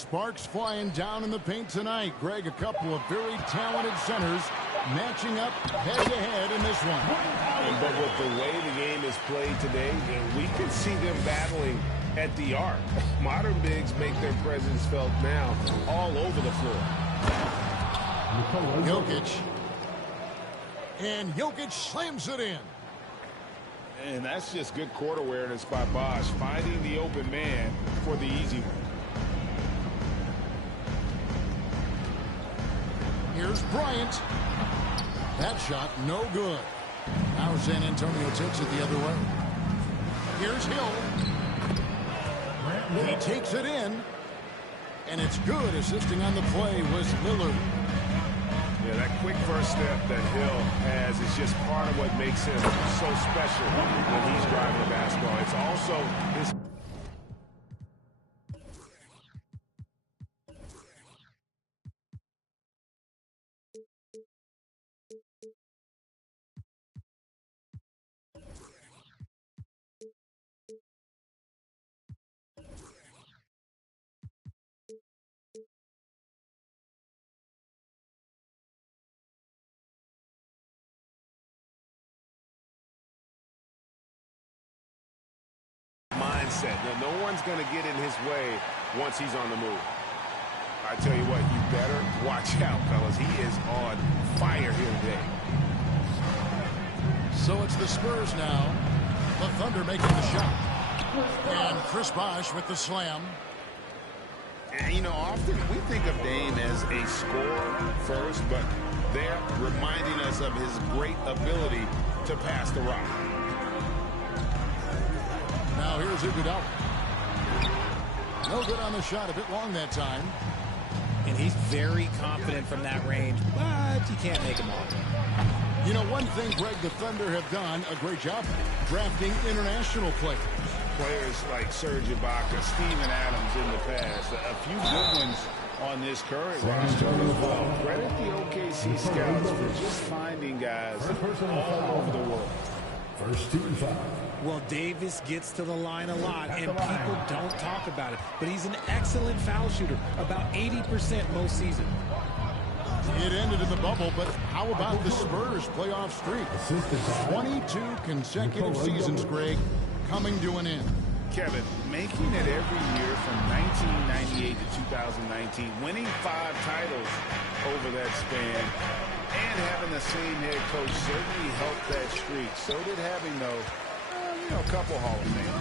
sparks flying down in the paint tonight. Greg, a couple of very talented centers matching up head-to-head in this one. But with the way the game is played today, we can see them battling at the arc. Modern bigs make their presence felt now all over the floor. Jokic. And Jokic slams it in. And that's just good court awareness by Bosh, finding the open man for the easy one. Here's Bryant. That shot, no good. Now San Antonio takes it the other way. Here's Hill. He takes it in. And it's good. Assisting on the play was Lillard. Yeah, that quick first step that Hill has is just part of what makes him so special when he's driving the basketball. It's also his... mindset. No one's going to get in his way once he's on the move. I tell you what, you better watch out, fellas. He is on fire here today. So it's the Spurs now. The Thunder making the shot. And Chris Bosh with the slam. And, you know, often we think of Dame as a scorer first, but they're reminding us of his great ability to pass the rock. Now here's Iguodala. No good on the shot. A bit long that time. And he's very confident from that range, but you can't make him all. You know, one thing, Greg, the Thunder have done a great job drafting international players. Players like Serge Ibaka, Steven Adams in the past. A few good ones on this current roster as well. Credit the OKC scouts for just finding guys all over the world. First team foul. Well, Davis gets to the line a lot, and people don't talk about it. But he's an excellent foul shooter, about 80% most season. It ended in the bubble, but how about the Spurs playoff streak? 22 consecutive seasons, Greg, coming to an end. Kevin, making it every year from 1998 to 2019, winning 5 titles over that span, and having the same head coach certainly helped that streak. So did having, though, a couple Hall of Fame.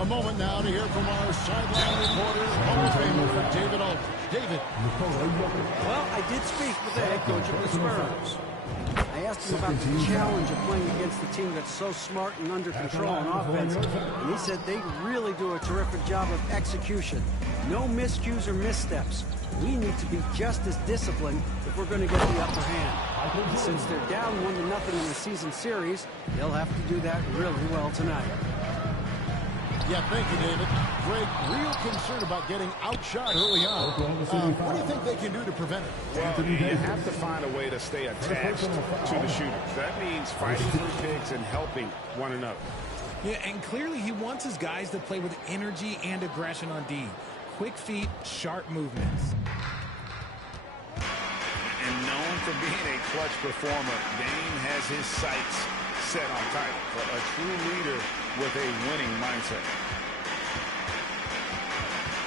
A moment now to hear from our sideline reporter, Hall of Famer David Aldridge. David. Well, I did speak with the head coach of the Spurs. I asked him about the challenge of playing against a team that's so smart and under control on offense, and he said they really do a terrific job of execution. No miscues or missteps. We need to be just as disciplined if we're going to get the upper hand. And since they're down 1-0 in the season series, they'll have to do that really well tonight. Yeah, thank you, David. Greg, real concern about getting outshot early on. What do you think they can do to prevent it? Well, you have to find a way to stay attached to the shooters. That means fighting through picks and helping one another. Yeah, and clearly he wants his guys to play with energy and aggression on D. Quick feet, sharp movements. And known for being a clutch performer, Dame has his sights set on title. A true leader with a winning mindset.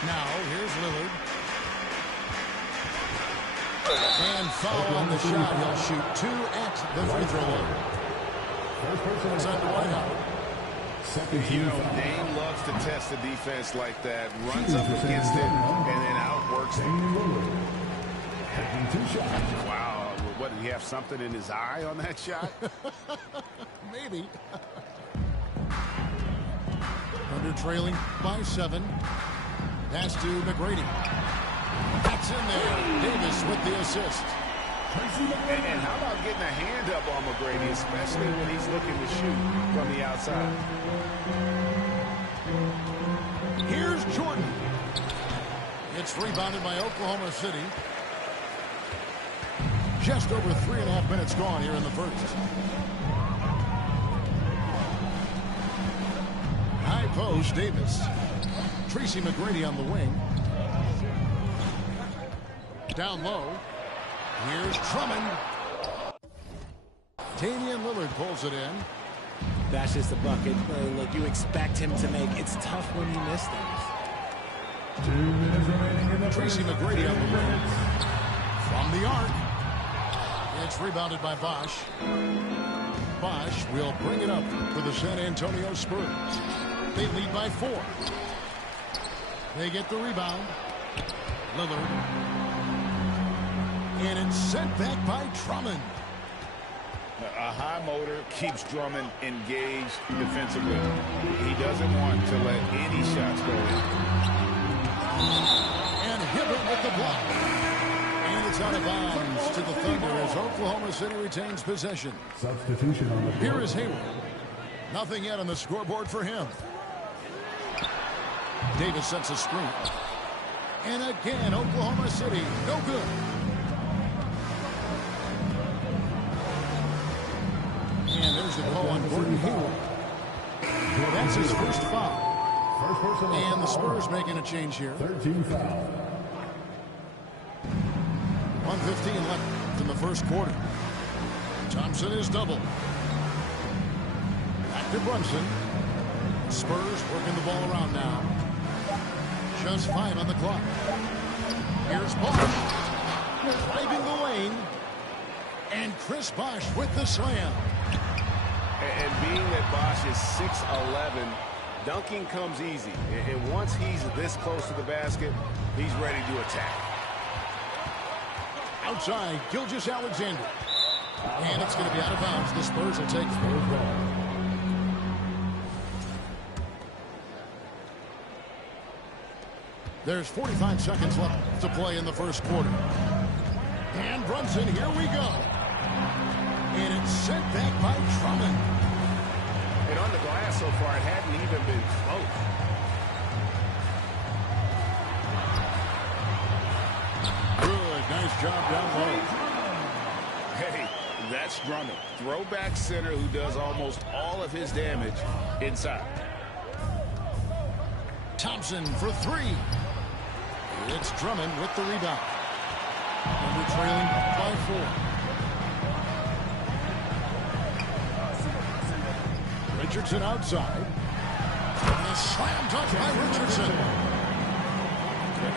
Now, here's Lillard. And foul on the shot. He'll shoot 2 at the free throw line. It's on Dwight Howard. You know, Dame loves to test the defense like that, runs up against it, and then outworks it. Wow, what, did he have something in his eye on that shot? Maybe. Under trailing by 7. Pass to McGrady. That's in there. Davis with the assist. And how about getting a hand up on McGrady, especially when he's looking to shoot from the outside? Here's Jordan. It's rebounded by Oklahoma City. Just over 3.5 minutes gone here in the first. High post, Davis. Tracy McGrady on the wing. Down low. Here's Drummond. Damian Lillard pulls it in. That's just a bucket. Look, you expect him to make. It's tough when you miss things. 2 minutes remaining in the Tracy McGrady on the wing. From the arc. It's rebounded by Bosch. Bosch will bring it up for the San Antonio Spurs. They lead by 4. They get the rebound. Lillard. And it's sent back by Drummond. A high motor keeps Drummond engaged defensively. He doesn't want to let any shots go in. And Hibbert with the block. And it's out of bounds to the Thunder as Oklahoma City retains possession. Substitution on the floor. Here is Hayward. Nothing yet on the scoreboard for him. Davis sets a screen. And again, Oklahoma City, no good. And there's the call on Gordon Hayward. That's his first foul. First personal And the foul. Spurs making a change here. 13 foul. 1:15 left in the first quarter. Thompson is double. Back to Brunson. Spurs working the ball around now. Just 5 on the clock. Here's Bosch. Driving the lane. And Chris Bosch with the slam. And being that Bosch is 6'11", dunking comes easy. And once he's this close to the basket, he's ready to attack. Outside, Gilgeous-Alexander. And it's going to be out of bounds. The Spurs will take Spurs ball. There's 45 seconds left to play in the first quarter. And Brunson, here we go. And it's sent back by Drummond. And on the glass so far, it hadn't even been close. Good, nice job down low. Hey, that's Drummond. Throwback center who does almost all of his damage inside. Thompson for 3. It's Drummond with the rebound. And we're trailing by 4. Richardson outside. And a slam dunk by Richardson.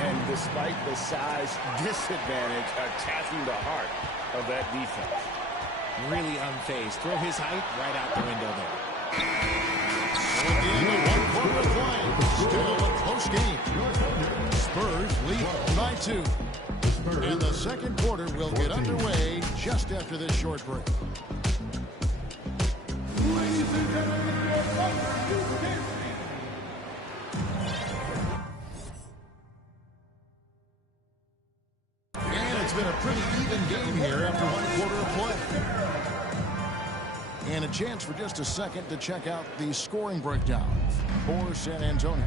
And despite the size disadvantage, attacking the heart of that defense. Really unfazed. Throw his height right out the window there. At the end of 1 quarter of play, still a close game. Spurs lead by 2. And the second quarter will get underway just after this short break. And it's been a pretty even game here after 1 quarter of play. And a chance for just a second to check out the scoring breakdown for San Antonio.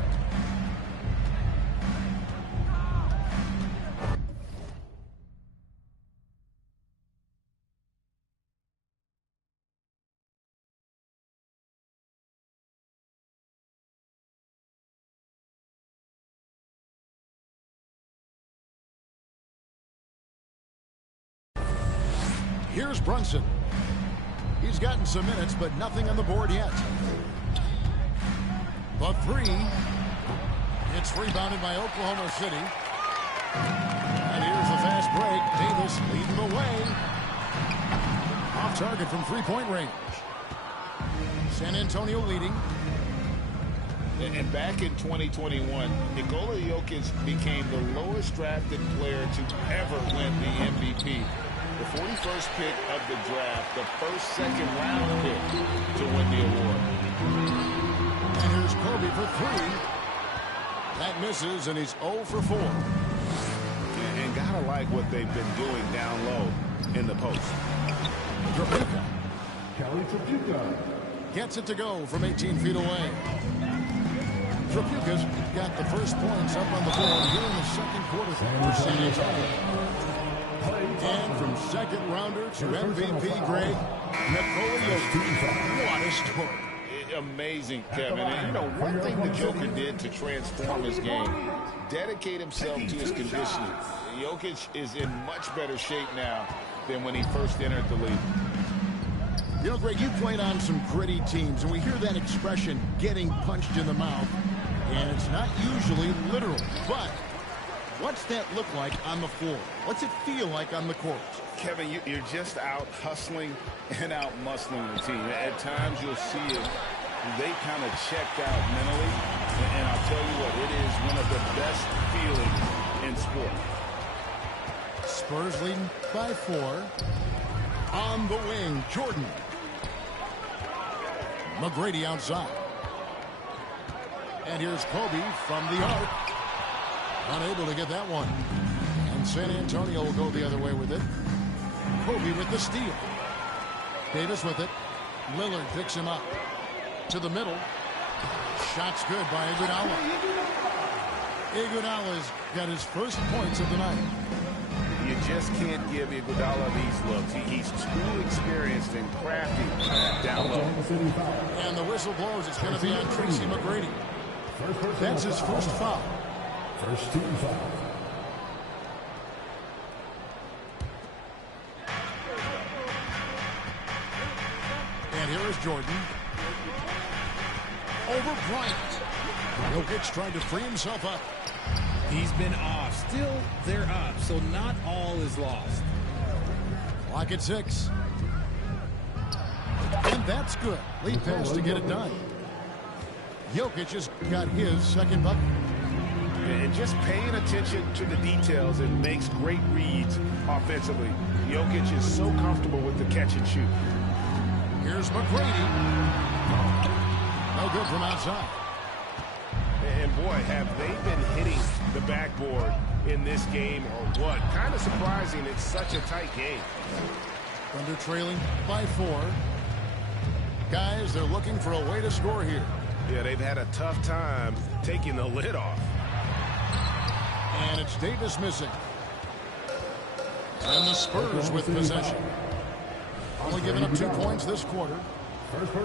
Here's Brunson. He's gotten some minutes, but nothing on the board yet. The 3. It's rebounded by Oklahoma City. And here's the fast break. Davis leading the way. Off target from three-point range. San Antonio leading. And back in 2021, Nikola Jokic became the lowest drafted player to ever win the MVP. The 41st pick of the draft, the first second-round pick to win the award. And here's Kobe for 3. That misses, and he's 0 for 4. And gotta like what they've been doing down low in the post. Trapuka Kelly Trapuka. gets it to go from 18 feet away. Trapuka's got the first points up on the board here in the second quarter for San Antonio. And from second rounder to MVP, Greg, Nikola Jokic. What a story. Amazing, Kevin. And, you know, one thing the Joker did to transform his game, dedicate himself to his conditioning. Jokic is in much better shape now than when he first entered the league. You know, Greg, you played on some gritty teams, and we hear that expression, getting punched in the mouth, and it's not usually literal. But what's that look like on the floor? What's it feel like on the court? Kevin, you're just out hustling and out muscling the team. At times you'll see it. They kind of checked out mentally. And I'll tell you what, it is one of the best feelings in sport. Spurs leading by 4. On the wing, Jordan. McGrady outside. And here's Kobe from the arc. Unable to get that one. And San Antonio will go the other way with it. Kobe with the steal. Davis with it. Lillard picks him up. To the middle. Shot's good by Iguodala. Iguodala's got his first points of the night. You just can't give Iguodala these looks. He's too experienced and crafty down low. And the whistle blows. It's going to be on Tracy McGrady. That's his first foul. First team foul. And here is Jordan. Over Bryant. Jokic trying to free himself up. He's been off. Still, they're up, so not all is lost. Clock at 6. And that's good. Lead pass to get it done. Jokic has got his second bucket. And just paying attention to the details, it makes great reads offensively. Jokic is so comfortable with the catch and shoot. Here's McGrady. No good from outside. And boy, have they been hitting the backboard in this game or what? Kind of surprising it's such a tight game. Thunder trailing by 4. Guys, they're looking for a way to score here. Yeah, they've had a tough time taking the lid off. And it's Davis missing. And the Spurs with possession. Only giving up 2 points this quarter.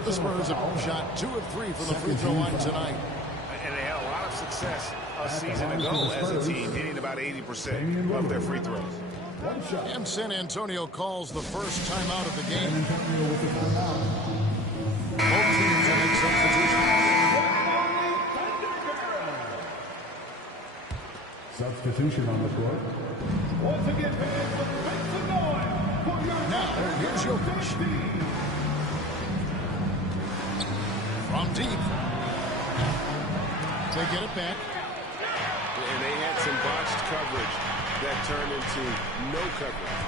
The Spurs have shot 2 of 3 from the free throw line tonight. And they had a lot of success a season ago as a team, hitting about 80% of their free throws. And San Antonio calls the first timeout of the game. Both teams will make substitutions. Substitution on the court. Once again, now, here's Jokic. From deep. They get it back. And they had some botched coverage that turned into no coverage.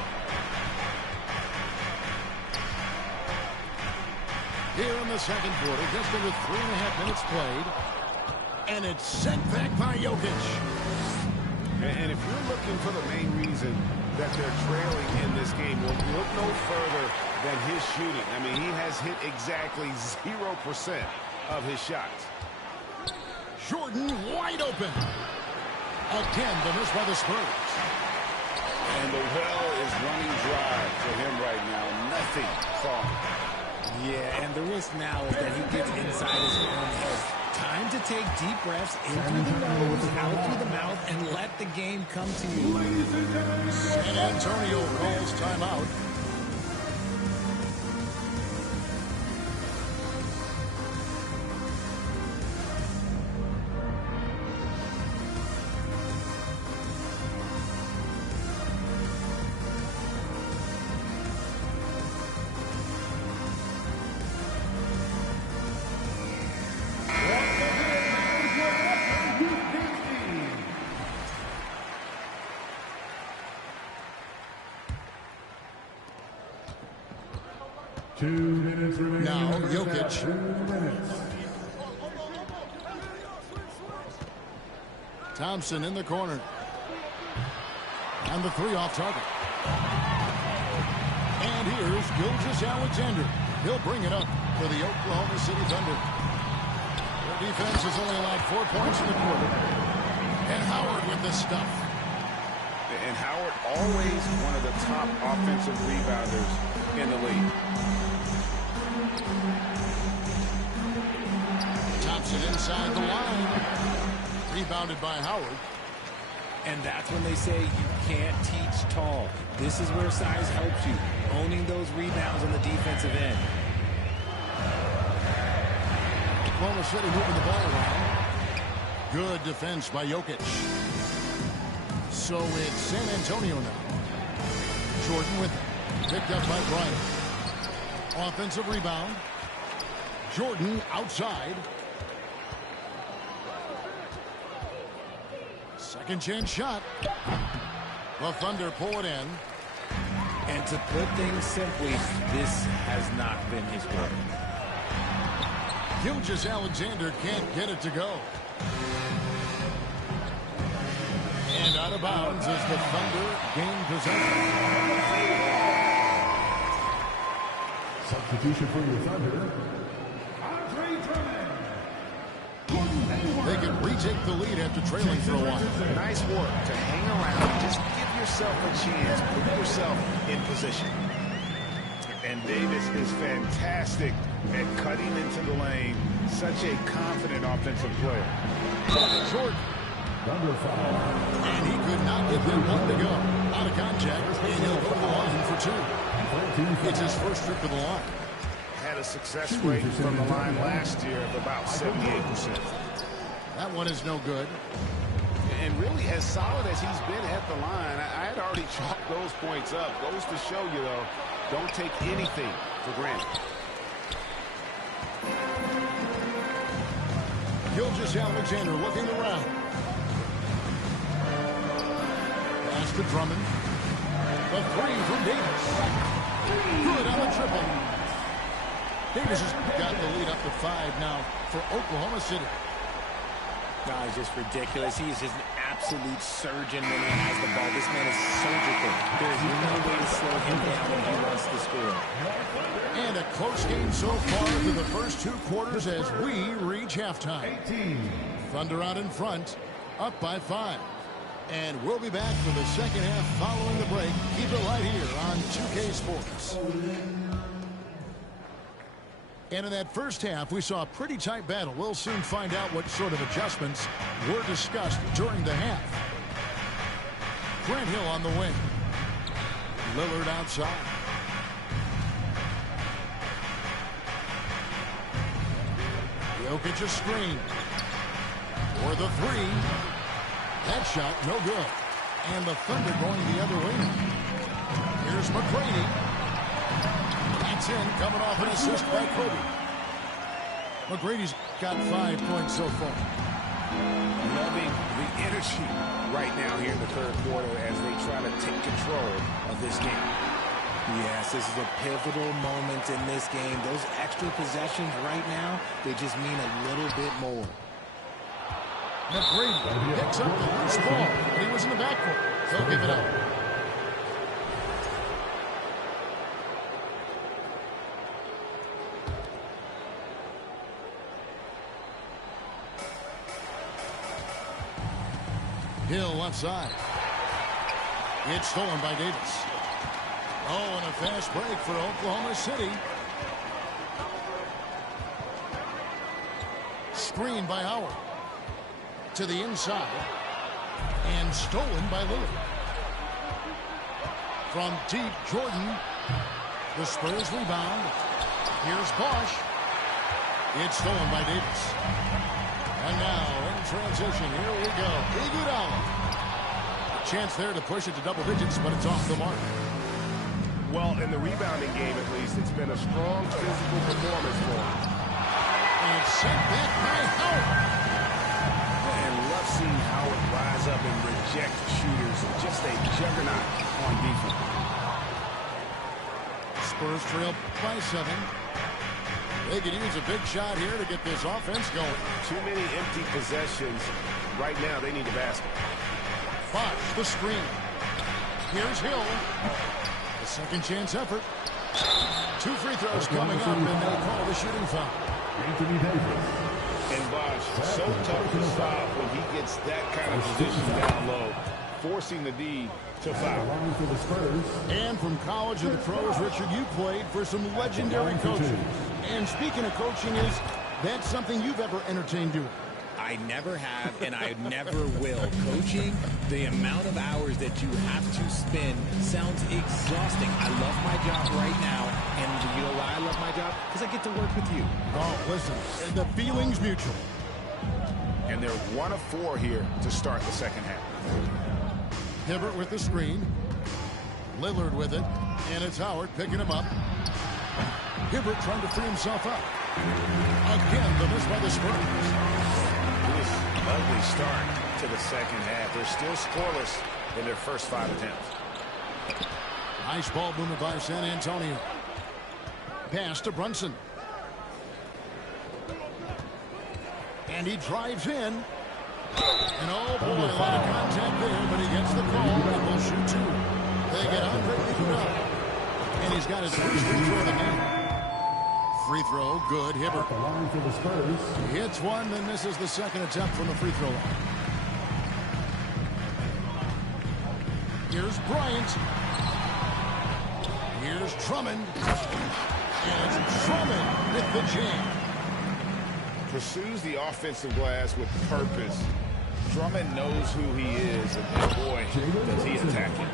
Here in the second quarter, just under 3.5 minutes played. And it's sent back by Jokic. And if you're looking for the main reason that they're trailing in this game, well, look no further than his shooting. I mean, he has hit exactly 0% of his shots. Jordan wide open. Again, the miss by the Spurs. And the well is running dry for him right now. Nothing falling. Yeah, and the risk now is that he gets inside his own head. Time to take deep breaths in through the nose, out through the mouth, and let the game come to you. San Antonio calls timeout. Now, Jokic. Thompson in the corner. And the 3 off target. And here's Gilgeous-Alexander. He'll bring it up for the Oklahoma City Thunder. Their defense has only allowed 4 points in the quarter. And Howard with the stuff. And Howard always one of the top offensive rebounders in the league. Gets it inside the line. Rebounded by Howard. And that's when they say you can't teach tall. This is where size helps you, owning those rebounds on the defensive end. Oklahoma City moving the ball around. Good defense by Jokic. So it's San Antonio now. Jordan with it. Picked up by Bryant. Offensive rebound. Jordan outside. Second chance shot. The Thunder pull it in. And to put things simply, this has not been his work. Gilgeous-Alexander can't get it to go. And out of bounds as the Thunder gain possession. Substitution for your Thunder. Andre Drummond. They can retake the lead after trailing for a while. Nice work to hang around. Just give yourself a chance. Put yourself in position. And Davis is fantastic at cutting into the lane. Such a confident offensive player. Jordan. Number 5. And he could not get them one to go. Out of contact, and he'll go to the line for 2. It's his first trip to the line. Had a success rate from the line last year of about 78%. That one is no good. And really, as solid as he's been at the line, I had already chalked those points up. Goes to show you, though, don't take anything for granted. Gilgeous-Alexander looking around. Pass to Drummond. The 3 from Davis. Good on the triple. Davis has got the lead up to 5 now for Oklahoma City. God, he's just ridiculous. He is just an absolute surgeon when he has the ball. This man is surgical. There's no way to slow him down when he wants to score. And a close game so far through the first 2 quarters as we reach halftime. 18. Thunder out in front, up by 5. And we'll be back for the second half following the break. Keep it right here on 2K Sports. And in that first half, we saw a pretty tight battle. We'll soon find out what sort of adjustments were discussed during the half. Grant Hill on the wing. Lillard outside. Jokic a screen. For the 3. That shot, no good. And the Thunder going the other way. Here's McGrady. That's in, coming off an assist by Kobe. McGrady's got 5 points so far. Loving the energy right now here in the third quarter as they try to take control of this game. Yes, this is a pivotal moment in this game. Those extra possessions right now, they just mean a little bit more. McGrady picks up the loose ball, but he was in the backcourt. He'll give it up. Hill left side. It's stolen by Davis. Oh, and a fast break for Oklahoma City. Screen by Howard. To the inside. And stolen by Lillard. From deep, Jordan. The Spurs rebound. Here's Bosch. It's stolen by Davis. And now, in transition, here we go. Iguodala. A chance there to push it to double digits, but it's off the mark. Well, in the rebounding game, at least, it's been a strong physical performance for him. And sent back by Howard. And love seeing Howard rise up and reject shooters. Just a juggernaut on defense. Spurs trail by 7. They could use a big shot here to get this offense going. Too many empty possessions. Right now, they need a basket. Bosch, the screen. Here's Hill. A second chance effort. 2 free throws coming up, and they'll call the shooting foul. Anthony Davis. And Bosch, so tough to stop when he gets that kind of position down low, forcing the D to foul. Along for the Spurs. And from college to the pros, Richard, you played for some legendary coaches. And speaking of coaching, is that's something you've ever entertained doing. I never have, and I never will. Coaching, the amount of hours that you have to spend sounds exhausting. I love my job right now, and you know why I love my job? Because I get to work with you. Oh, listen, the feeling's mutual. And they're 1 of 4 here to start the second half. Hibbert with the screen. Lillard with it, and it's Howard picking him up. Hibbert trying to free himself up. Again, the miss by the Spurs. Ugly start to the second half. They're still scoreless in their first 5 attempts. Nice ball movement by San Antonio. Pass to Brunson. And he drives in. And oh boy, a lot of contact there, but he gets the call and will shoot 2. They get Andre Iguodala. And he's got his first free throw of the game. Free throw, good. Hibbert. The line for the Spurs. He hits one, then misses the second attempt from the free throw line. Here's Bryant. Here's Drummond. And it's Drummond with the jam. Pursues the offensive glass with purpose. Drummond knows who he is, and boy, does he attack him.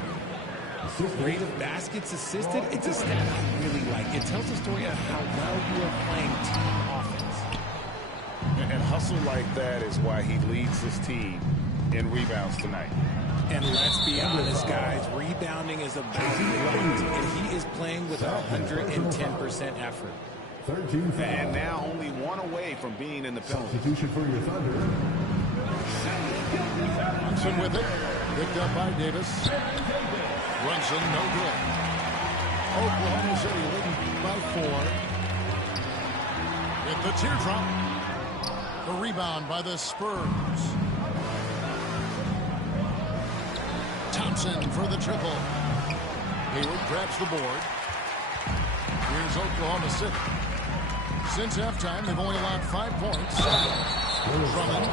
Rate of baskets assisted, it's a stat I really like. It tells a story of how well you are playing team offense. And hustle like that is why he leads his team in rebounds tonight. And let's be honest, guys, rebounding is about right, and he is playing with 110% effort. 13 fouls. And now only 1 away from being in the penalty. Substitution for your Thunder. Brunson with it. Picked up by Davis. Brunson, no good. Oklahoma City leading by 4. With the teardrop. The rebound by the Spurs. Thompson for the triple. Hayward grabs the board. Here's Oklahoma City. Since halftime, they've only allowed 5 points. Drummond.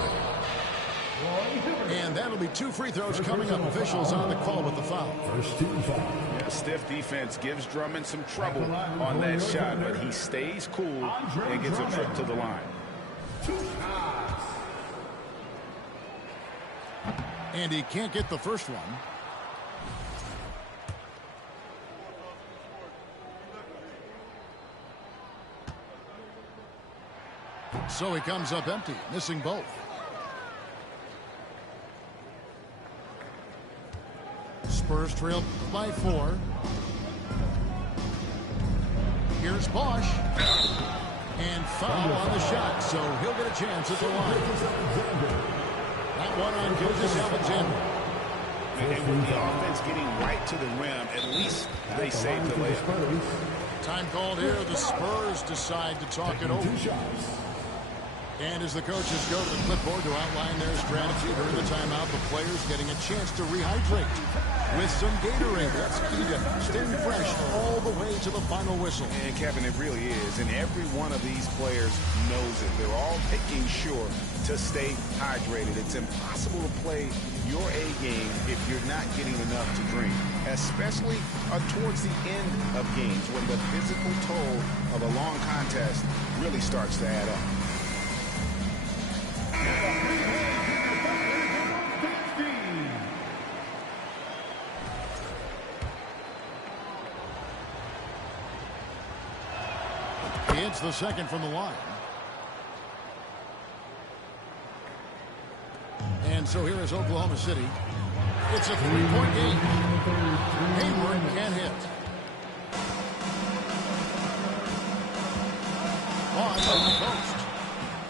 And that'll be 2 free throws coming up. Officials on the call with the foul. First team foul. A stiff defense gives Drummond some trouble on that shot, but he stays cool and gets a trip to the line. And he can't get the first one. So he comes up empty, missing both. Spurs trail by 4. Here's Bosch. And foul on the shot, so he'll get a chance at the line. That one on Gilgeous Alexander. And with the offense getting right to the rim, at least they saved the layup. Time called here. The Spurs decide to talk it over. 2 shots. And as the coaches go to the clipboard to outline their strategy during the timeout, the players getting a chance to rehydrate with some Gatorade. That's key to staying fresh all the way to the final whistle. And Kevin, it really is. And every one of these players knows it. They're all making sure to stay hydrated. It's impossible to play your A game if you're not getting enough to drink, especially towards the end of games when the physical toll of a long contest really starts to add up. He hits the second from the line. And so here is Oklahoma City. It's a 3-point game. Hayward can't hit. On the post.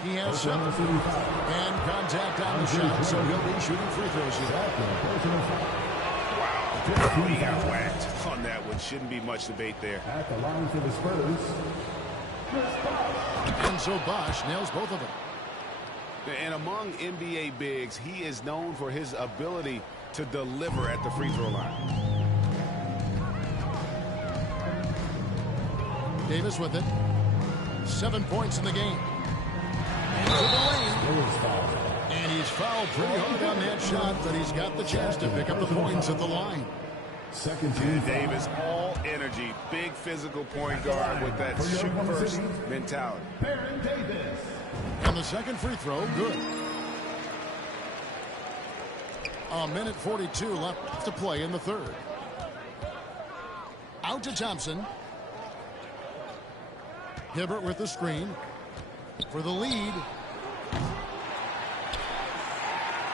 He has 7. And contact on the shot, so he'll be shooting free throws here. Wow. He got whacked on that one. Shouldn't be much debate there. At the line for the Spurs. And so Bosch nails both of them. And among NBA bigs, he is known for his ability to deliver at the free throw line. Davis with it. 7 points in the game. Into the lane. And he's fouled pretty hard on that shot, but he's got the chance to pick up the points at the line. Second team And Davis, all energy, big physical point guard with that shoot-first mentality. Baron Davis. And the second free throw, good. A minute 42 left to play in the third. Out to Thompson. Hibbert with the screen. For the lead.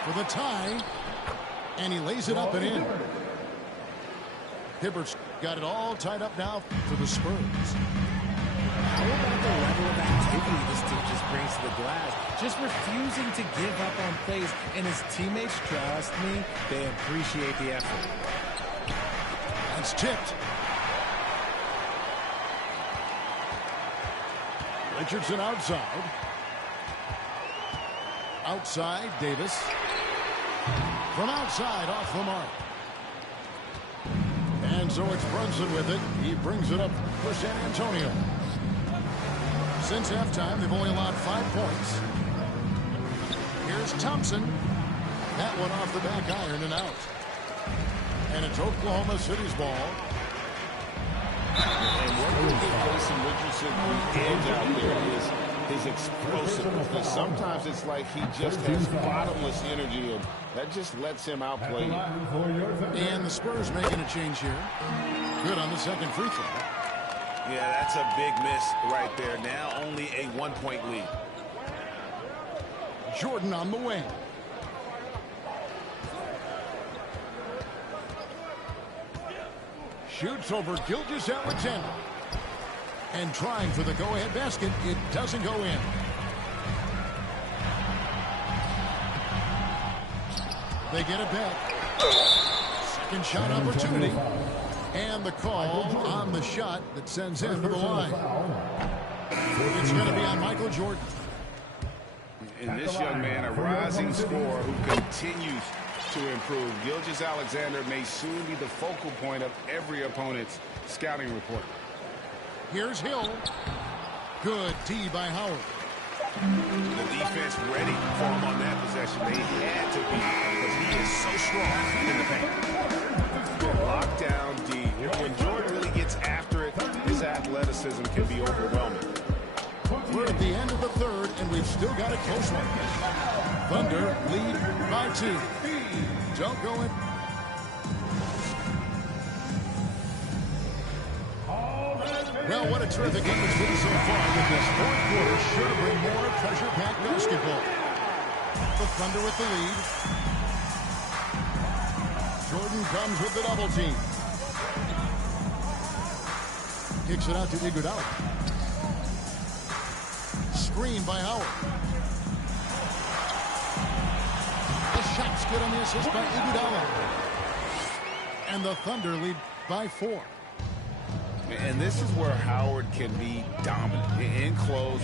For the tie. And he lays it up and in. Hibbert's got it all tied up now for the Spurs. How about the level of activity this team just brings to the glass? Just refusing to give up on plays. And his teammates, trust me, they appreciate the effort. That's tipped. Richardson outside. Outside, Davis. From outside, off the mark. And so it's Brunson with it. He brings it up for San Antonio. Since halftime, they've only allowed 5 points. Here's Thompson. That one off the back iron and out. And it's Oklahoma City's ball. And what gives Jason Richardson the edge out there is his explosiveness. Because sometimes it's like he just has bottomless energy, and that just lets him outplay you. And the Spurs making a change here. Good on the second free throw. Yeah, that's a big miss right there. Now only a 1-point lead. Jordan on the wing. Shoots over Gilgeous-Alexander. And trying for the go-ahead basket. It doesn't go in. They get it back. Second shot opportunity. And the call on the shot that sends him to the line. It's going to be on Michael Jordan. And this young man, a rising scorer who continues to improve. Gilgeous-Alexander may soon be the focal point of every opponent's scouting report. Here's Hill. Good D by Howard. The defense ready for him on that possession. They had to be, because he is so strong in the paint. Lockdown D. When Jordan really gets after it, his athleticism can be overwhelming. We're at the end of the third, and we've still got a close one. Thunder lead by 2. Don't go in. Well, what a terrific game it's been so far, with this fourth quarter sure to bring more pressure-packed basketball. The Thunder with the lead. Jordan comes with the double team. Kicks it out to Iguodala. Screen by Howard. The shot's good on the assist by Iguodala. And the Thunder lead by 4. And this is where Howard can be dominant. In close,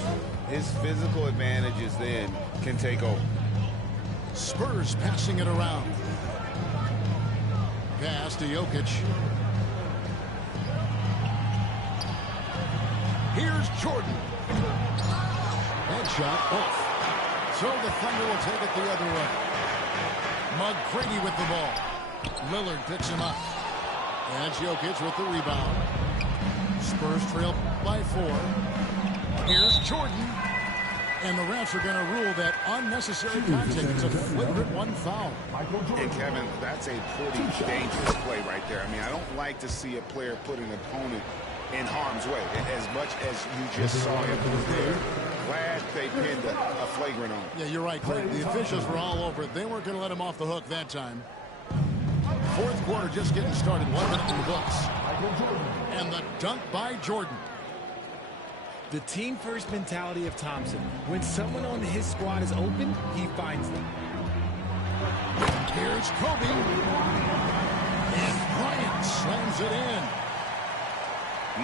his physical advantages then can take over. Spurs passing it around. Pass to Jokic. Here's Jordan. Headshot off. So the Thunder will take it the other way. McGrady with the ball. Lillard picks him up. And Jokic with the rebound. Spurs trail by 4. Here's Jordan. And the refs are going to rule that unnecessary contact. It's a flagrant 1 foul. And Kevin, that's a pretty dangerous play right there. I mean, I don't like to see a player put an opponent in harm's way as much as you just saw him there. Glad they pinned a flagrant on him. Yeah, you're right, Craig. The officials were all over it. They weren't going to let him off the hook that time. Fourth quarter just getting started. 1 minute in the books. And the dunk by Jordan. The team-first mentality of Thompson. When someone on his squad is open, he finds them. Here's Kobe. And Bryant slams it in.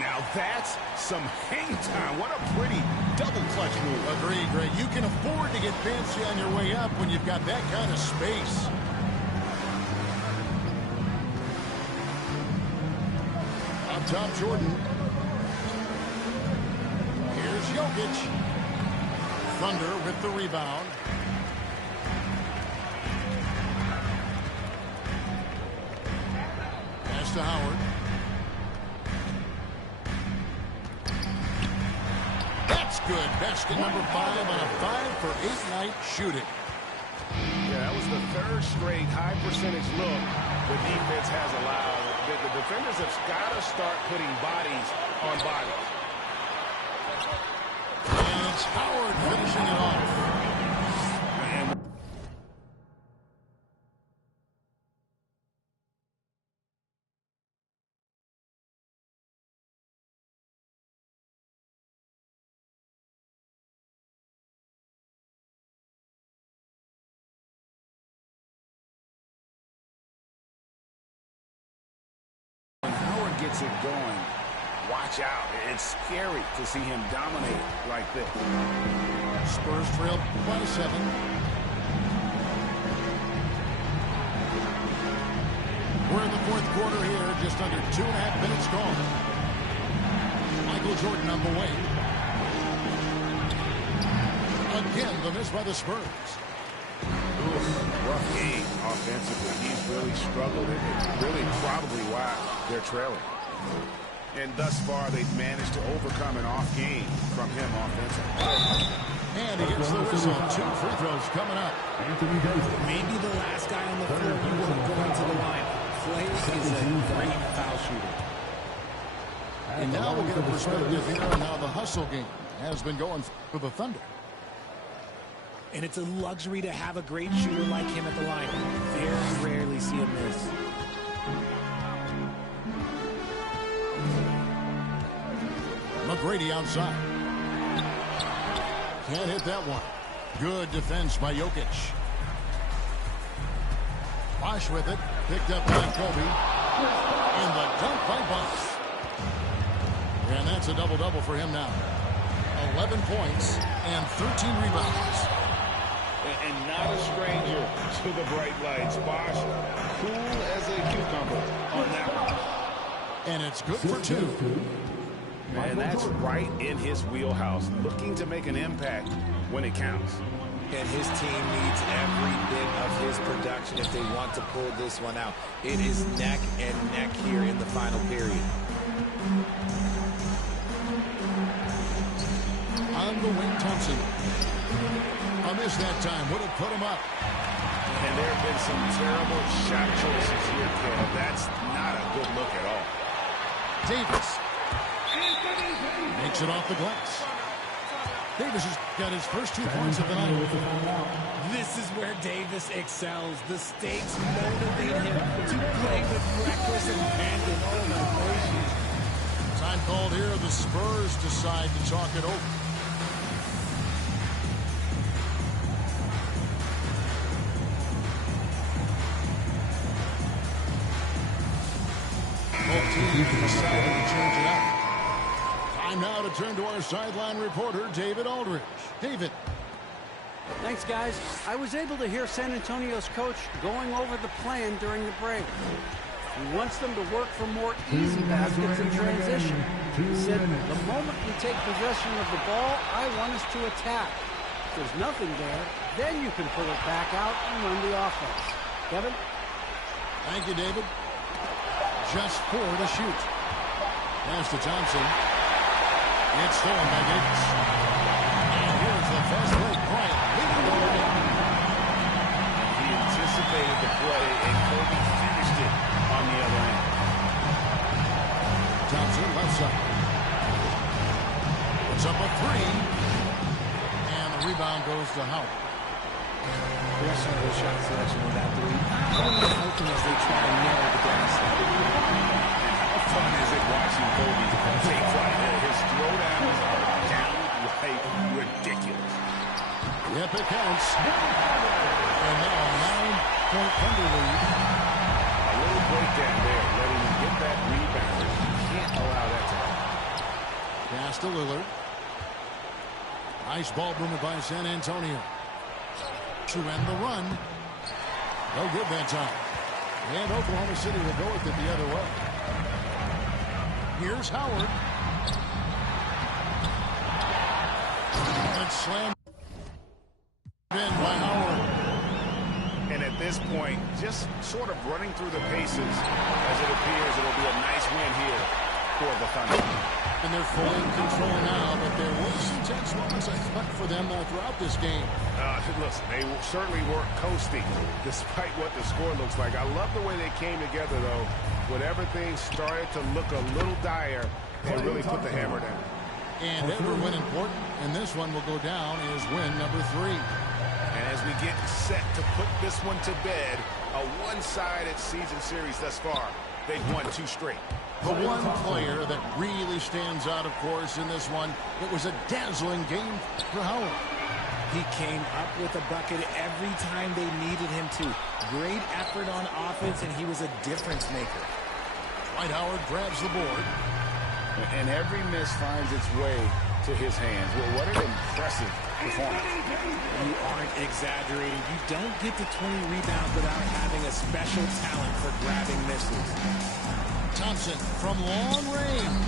Now that's some hang time. What a pretty double clutch move. Agreed, Greg. You can afford to get fancy on your way up when you've got that kind of space. Up top, Jordan. Here's Jokic. Thunder with the rebound. Pass to Howard. That's good. Basket number 5 on a 5-for-8 night shooting. Yeah, that was the third straight high percentage look the defense has allowed. The defenders have got to start putting bodies on bodies. And it's Howard finishing it off. Gets it going. Watch out. It's scary to see him dominate like this. Spurs trail by 7. We're in the fourth quarter here. Just under 2.5 minutes gone. Michael Jordan on the way. Again, the miss by the Spurs. Rough game offensively. He's really struggled. It's really probably why they're trailing. And thus far, they've managed to overcome an off game from him offensively. And he gets the whistle. 2 free throws coming up. Maybe the last guy on the floor you want going to the line. Clay is a great foul shooter. And now we'll get a perspective here on how the hustle game has been going for the Thunder. And it's a luxury to have a great shooter like him at the line. Very rarely see him miss. McGrady outside. Can't hit that one. Good defense by Jokic. Bosh with it. Picked up by Kobe. And the dunk by Bosh. And that's a double-double for him now. 11 points and 13 rebounds. And not a stranger to the bright lights. Bosh, cool as a cucumber on that one. And it's good for 2. And that's right in his wheelhouse, looking to make an impact when it counts. And his team needs every bit of his production if they want to pull this one out. It is neck and neck here in the final period. On the wing, Thompson. A miss that time. Would have put him up. And there have been some terrible shot choices here, Ken. That's not a good look at all. Davis. Makes it off the glass. Davis has got his first 2 points of the night. This is where Davis excels. The stakes motivate him to play with reckless abandon. Oh, my gracious. Time called here. The Spurs decide to talk it over. Both teams decided to change it up. Time now to turn to our sideline reporter, David Aldridge. David. Thanks, guys. I was able to hear San Antonio's coach going over the plan during the break. He wants them to work for more easy baskets in transition. He said, the moment we take possession of the ball, I want us to attack. If there's nothing there, then you can pull it back out and run the offense. Kevin? Thank you, David. Just 4 to shoot. Pass to Thompson. It's stolen by Davis. And here's the fast break. Bryant leading the way. He anticipated the play, and Kobe finished it on the other end. Thompson left side. Puts up a 3. And the rebound goes to Howard. Questionable shot selection with that 3. Open as they try to narrow the glass. How fun is it watching Kobe take flight? His throwdowns are downright ridiculous. Yep, it counts. And now a 9-point Thunder lead. A little breakdown there, letting him get that rebound. You can't allow that to happen. Pass to Lillard. Nice ball movement by San Antonio. To end the run. No good that time. And Oklahoma City will go with it the other way. Here's Howard. And slammed in by Howard. And at this this point, just sort of running through the paces as it appears it'll be a nice win here for the Thunder. And they're fully in control now, but there were some tense moments, I thought, for them throughout this game. Listen, they certainly weren't coasting, despite what the score looks like. I love the way they came together, though. Whenever things started to look a little dire, they really put the hammer down. And every win important, and this one will go down as win number 3. And as we get set to put this one to bed, a one-sided season series thus far. They've won 2 straight. The one player that really stands out, of course, in this one, it was a dazzling game for Howard. He came up with a bucket every time they needed him to. Great effort on offense, and he was a difference maker. Dwight Howard grabs the board. And every miss finds its way to his hands. Well, what an impressive performance. You aren't exaggerating. You don't get to 20 rebounds without having a special talent for grabbing misses. Thompson from long range.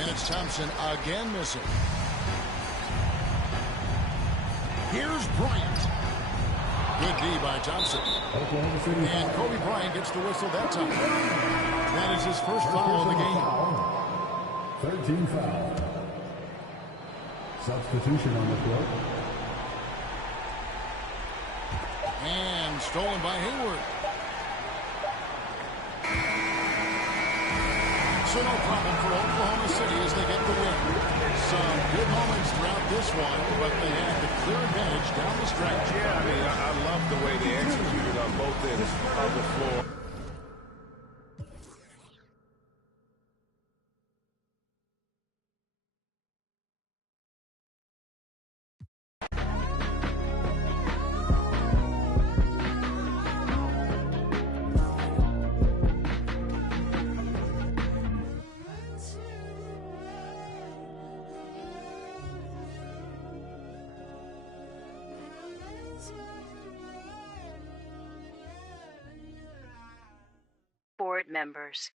And it's Thompson again missing. Here's Bryant. Good D by Thompson. And Kobe Bryant gets the whistle that time. That is his first foul of the game. 13 foul. Substitution on the court. And stolen by Hayward. So no problem for Oklahoma City as they get the win. Some good moments throughout this one, but they had the clear advantage down the stretch. Yeah, I mean, I love the way they executed on both ends of the floor. Board members.